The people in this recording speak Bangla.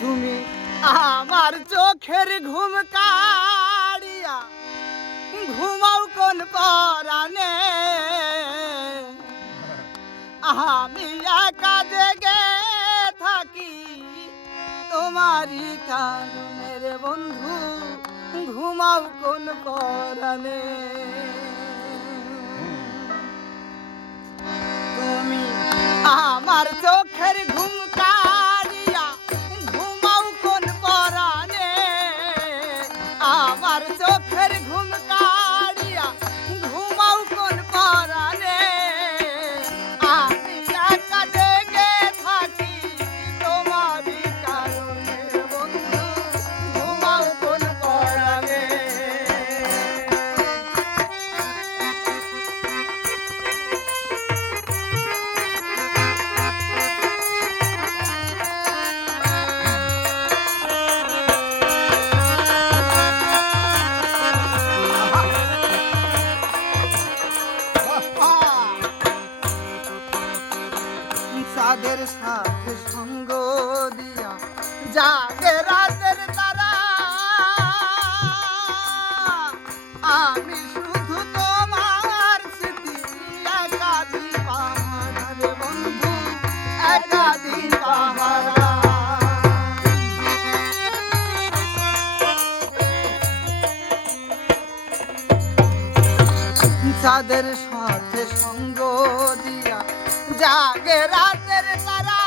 তুমি আমার চোখের ঘুম কাড়িয়া ঘুমাও কোন পরাণে, আমি একা জেগে থাকি তোমারই কারণে রে বন্ধু, ঘুমাও কোন পরাণে। তুমি আমার চোখের ঘুম কাড়িয়া ঘুমাও কোন পরাণে, আমার চোখের ঘুম কাড়িয়া ঘুমাও কোন পরাণে, আমি একা জেগে থাকি তোমারই কারণে বন্ধু, ঘুমাও কোন পরাণে। চাঁদের সাথে সঙ্গ দিয়া জাগে রাতের তারা, আমি শুধু তোমার স্মৃতি একাধি পাহারা রে বন্ধু, একাধি পাহারা। চাঁদের সাথে সঙ্গ দিয়া জাগে রাতের তারা,